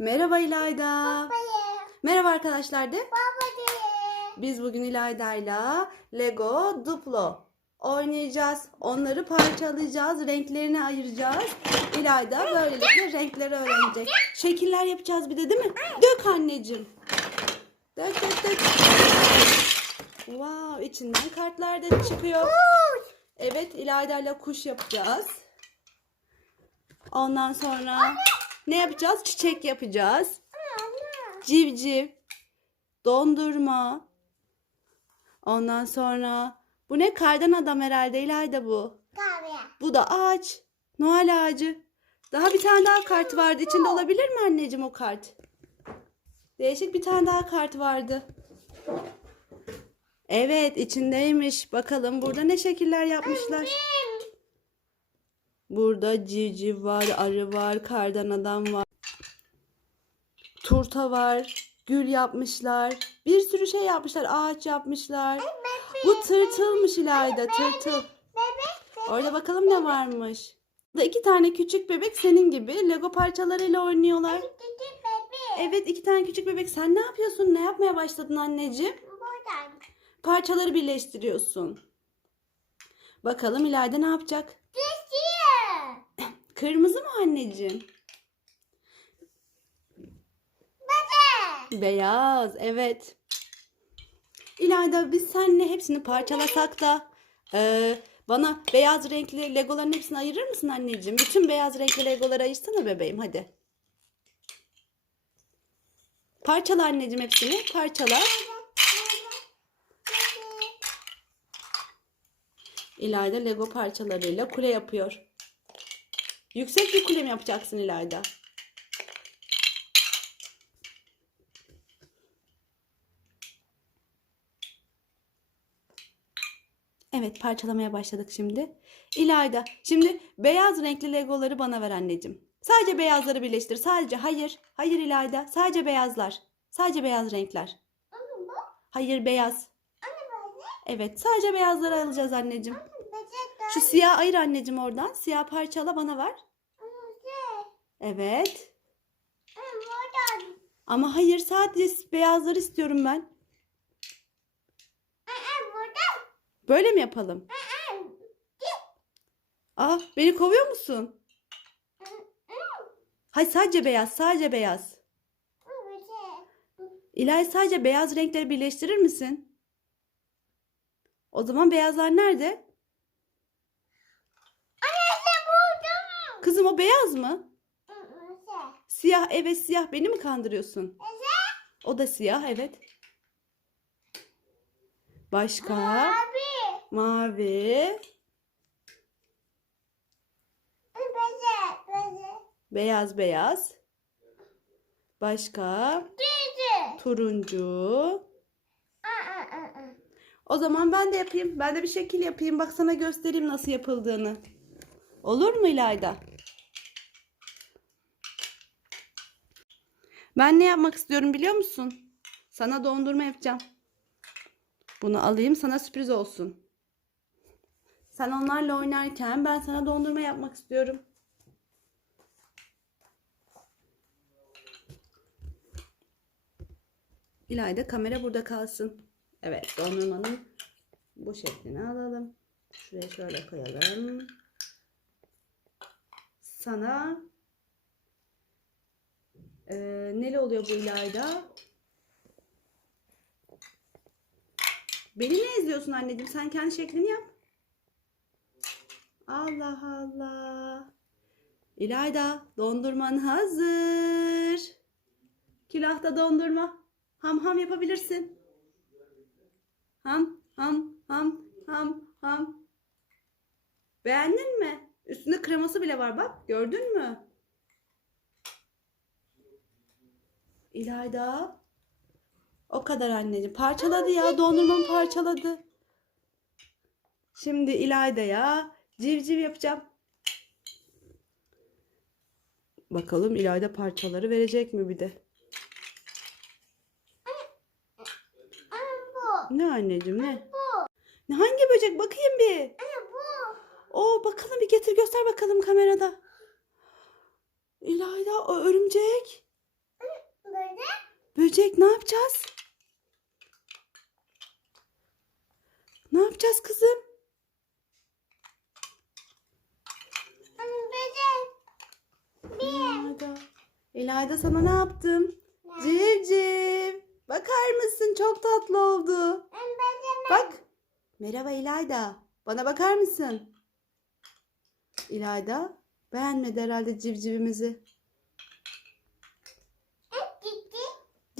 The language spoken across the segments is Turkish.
Merhaba İlayda. Babaya. Merhaba arkadaşlar de. Baba diye. Biz bugün İlayda'yla Lego Duplo oynayacağız. Onları parçalayacağız, renklerini ayıracağız. İlayda böylelikle renkleri öğrenecek. Şekiller yapacağız bir de değil mi? Dök anneciğim. Dök dök dök. Wow, içinden kartlar da çıkıyor. Evet, İlayda'yla kuş yapacağız. Ondan sonra ne yapacağız? Çiçek yapacağız. Civciv, dondurma. Ondan sonra bu ne? Kardan adam herhalde İlayda bu. Bu da ağaç. Noel ağacı. Daha bir tane daha kart vardı. İçinde olabilir mi anneciğim o kart? Değişik bir tane daha kart vardı. Evet içindeymiş. Bakalım burada ne şekiller yapmışlar. Burada civciv var, arı var, kardan adam var. Turta var, gül yapmışlar. Bir sürü şey yapmışlar, ağaç yapmışlar. Bu tırtılmış İlayda, tırtıl. Orada bakalım ne varmış. Burada iki tane küçük bebek senin gibi Lego parçalarıyla oynuyorlar. Evet iki tane küçük bebek. Sen ne yapıyorsun? Ne yapmaya başladın anneciğim? Parçaları birleştiriyorsun. Bakalım İlayda ne yapacak? Kırmızı mı anneciğim? Bebek. Beyaz, evet. İlayda biz seninle hepsini parçalasak da eee, bana beyaz renkli legoların hepsini ayırır mısın anneciğim? Bütün beyaz renkli legoları ayırsana bebeğim hadi. Parçala anneciğim hepsini. Parçala. İlayda lego parçalarıyla kule yapıyor. Yüksek bir kule mi yapacaksın İlayda? Evet parçalamaya başladık şimdi. İlayda şimdi beyaz renkli legoları bana ver anneciğim. Sadece beyazları birleştir. Sadece hayır. Hayır İlayda. Sadece beyazlar. Sadece beyaz renkler. Hayır beyaz. Evet sadece beyazları alacağız anneciğim. Şu siyah ayır anneciğim oradan. Siyah parçala bana ver. Evet. Ama hayır sadece beyazları istiyorum ben. Böyle mi yapalım? Aa beni kovuyor musun? Hayır sadece beyaz sadece beyaz. İlay sadece beyaz renkleri birleştirir misin? O zaman beyazlar nerede? Anne buradan. Kızım o beyaz mı? Siyah evet siyah beni mi kandırıyorsun? O da siyah evet. Başka? Mavi. Bebek. beyaz beyaz. Başka? Turuncu. O zaman ben de yapayım. Ben de bir şekil yapayım. Bak sana göstereyim nasıl yapıldığını. Olur mu İlayda? Ben ne yapmak istiyorum biliyor musun? Sana dondurma yapacağım. Bunu alayım sana sürpriz olsun. Sen onlarla oynarken ben sana dondurma yapmak istiyorum. İlayda kamera burada kalsın. Evet dondurmanın bu şeklini alalım. Şuraya şöyle koyalım. Sana eee neli oluyor bu İlayda? Beni ne izliyorsun anneciğim? Sen kendi şeklini yap. Allah Allah. İlayda dondurman hazır. Külahta dondurma. Ham ham yapabilirsin. Ham ham ham ham ham. Beğendin mi? Üstünde kreması bile var bak. Gördün mü? İlayda. O kadar anneciğim. Parçaladı ya. Dondurmamı parçaladı. Şimdi İlayda'ya civciv yapacağım. Bakalım İlayda parçaları verecek mi bir de? Ne anneciğim ne? Bu. Ne hangi böcek? Bakayım bir. Oo bakalım bir getir göster bakalım kamerada. İlayda o örümcek. Böcek ne yapacağız? Ne yapacağız kızım? Böcek. İlayda. İlayda sana ne yaptım? Civciv. Bakar mısın? Çok tatlı oldu. Böcek. Bak. Merhaba İlayda. Bana bakar mısın? İlayda beğenmedi herhalde civcivimizi.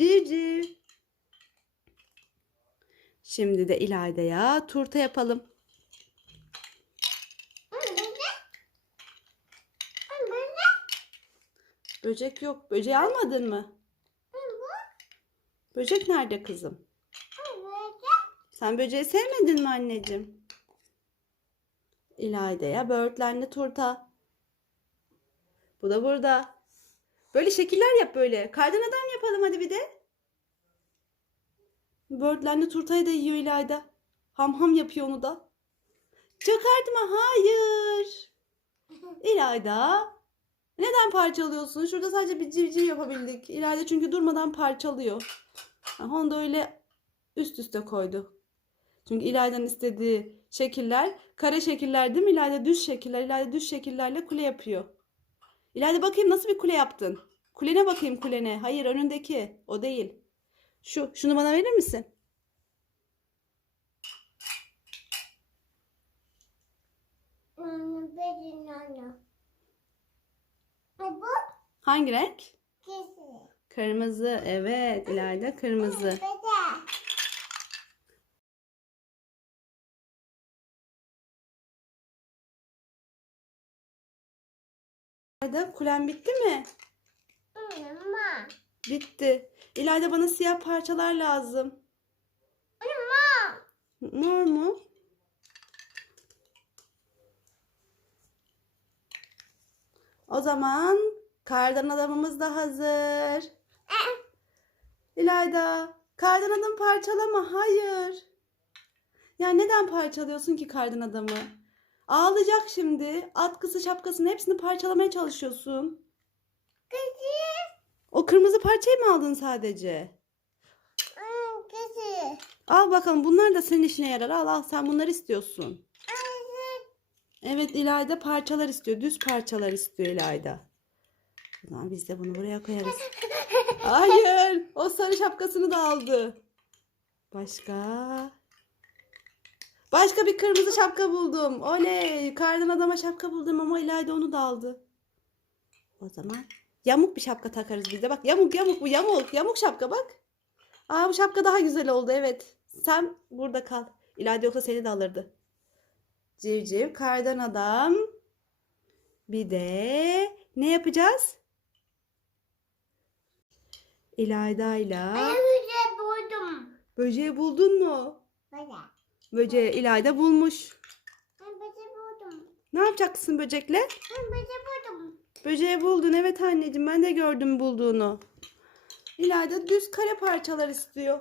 Civciv. Şimdi de İlayda'ya turta yapalım. Böcek. Yok. Böceği almadın mı? Böcek nerede kızım? Sen böceği sevmedin mi anneciğim? İlayda'ya böğürtlenli turta. Bu da burada. Böyle şekiller yap böyle. Kardan adam yapalım hadi bir de. Böğürtlenli turtayı da yiyor İlayda. Ham ham yapıyor onu da. Çıkartma hayır. İlayda. Neden parçalıyorsun? Şurada sadece bir civciv yapabildik. İlayda çünkü durmadan parçalıyor. Ha, Onu da öyle üst üste koydu. Çünkü İlayda'nın istediği şekiller kare şekiller değil mi? İlayda düz şekiller. İlayda düz şekillerle kule yapıyor. İlayda bakayım nasıl bir kule yaptın? Kulene bakayım kulene. Hayır önündeki. O değil. Şu. Şunu bana verir misin? Böcek. Bu Hangi renk? kesi. Kırmızı. Evet İlayda kırmızı. İlayda kulen bitti mi? Mama. Bitti. İlayda bana siyah parçalar lazım. Mama. Mor mu? O zaman kardan adamımız da hazır. İlayda, kardan adam parçalama. Hayır. Ya neden parçalıyorsun ki kardan adamı? Ağlayacak şimdi. Atkısı, şapkasını hepsini parçalamaya çalışıyorsun. Kesi. O kırmızı parçayı mı aldın sadece? Kesi. Al bakalım bunlar da senin işine yarar. Al al sen bunları istiyorsun. Evet İlayda parçalar istiyor. Düz parçalar istiyor İlayda. O zaman biz de bunu buraya koyarız. Hayır. O sarı şapkasını da aldı. Başka? Başka bir kırmızı şapka buldum. Oley. Kardan adama şapka buldum ama İlayda onu da aldı. O zaman yamuk bir şapka takarız biz de. Bak yamuk yamuk bu yamuk. Yamuk şapka bak. Aa bu şapka daha güzel oldu evet. Sen burada kal. İlayda yoksa seni de alırdı. Civciv, kardan adam. Bir de ne yapacağız? İlayda'yla Böcek buldum. böceği buldun mu? Böcek. Böceği İlayda bulmuş. Ben böcek buldum. Ne yapacaksın böcekle? Ben böcek buldum. Böceği buldun. Evet anneciğim ben de gördüm bulduğunu. İlayda düz kare parçalar istiyor.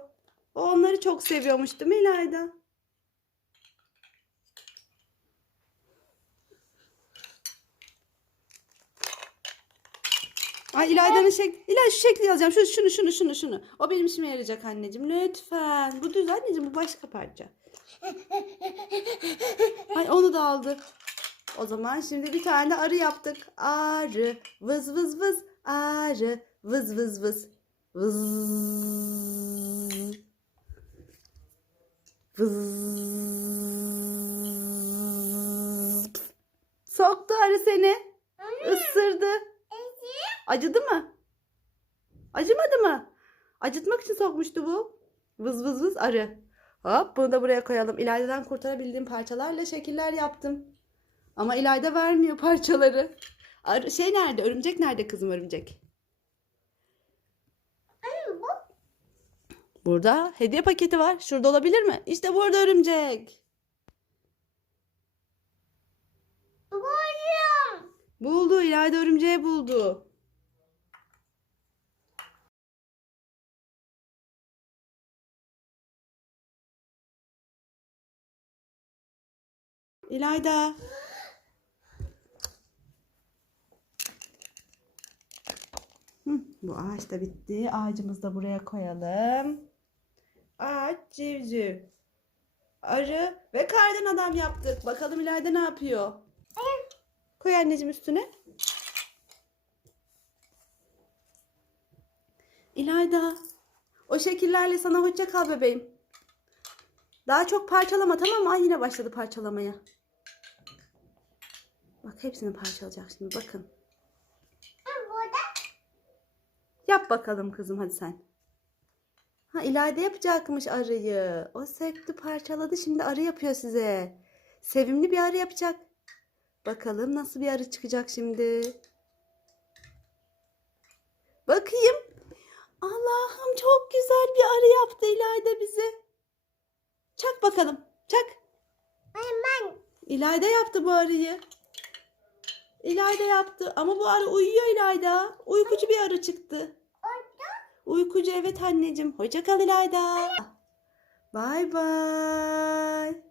O onları çok seviyormuş değil mi İlayda? Ay İlayda'nın şek İlayda şu şekli yazacağım. Şu, şunu şunu şunu şunu. O benim işime yarayacak anneciğim. Lütfen. Bu düz anneciğim bu başka parça. Ay onu da aldı. O zaman şimdi bir tane arı yaptık. Arı vız vız vız arı vız vız vız vız vız Soktu arı seni. Isırdı. Acıdı mı? Acımadı mı? Acıtmak için sokmuştu bu. Vız vız vız arı. Hop bunu da buraya koyalım. İlayda'dan kurtarabildiğim parçalarla şekiller yaptım. Ama İlayda vermiyor parçaları. Arı, şey nerede? Örümcek nerede kızım örümcek? Anne bu. Burada hediye paketi var. Şurada olabilir mi? İşte burada örümcek. Buldum. Buldu. İlayda örümceği buldu. İlayda. Hı. Bu ağaç da bitti. Ağacımızı da buraya koyalım. Ağaç civciv. Arı ve kardan adam yaptık. Bakalım ileride ne yapıyor? Koy anneciğim üstüne. İlayda. O şekillerle sana hoşça kal bebeğim. Daha çok parçalama tamam mı? Ay yine başladı parçalamaya. Bak hepsini parçalayacak şimdi bakın. Yap bakalım kızım hadi sen. Ha İlayda yapacakmış arıyı. O söktü parçaladı şimdi arı yapıyor size. Sevimli bir arı yapacak. Bakalım nasıl bir arı çıkacak şimdi. Bakayım. Allah'ım çok güzel bir arı yaptı İlayda bize. Çak bakalım. Çak. Hemen. İlayda yaptı bu arıyı. İlayda yaptı ama bu arı uyuyor İlayda. Uykucu bir arı çıktı. Uykucu evet anneciğim. Hoşça kal İlayda. Bay bay.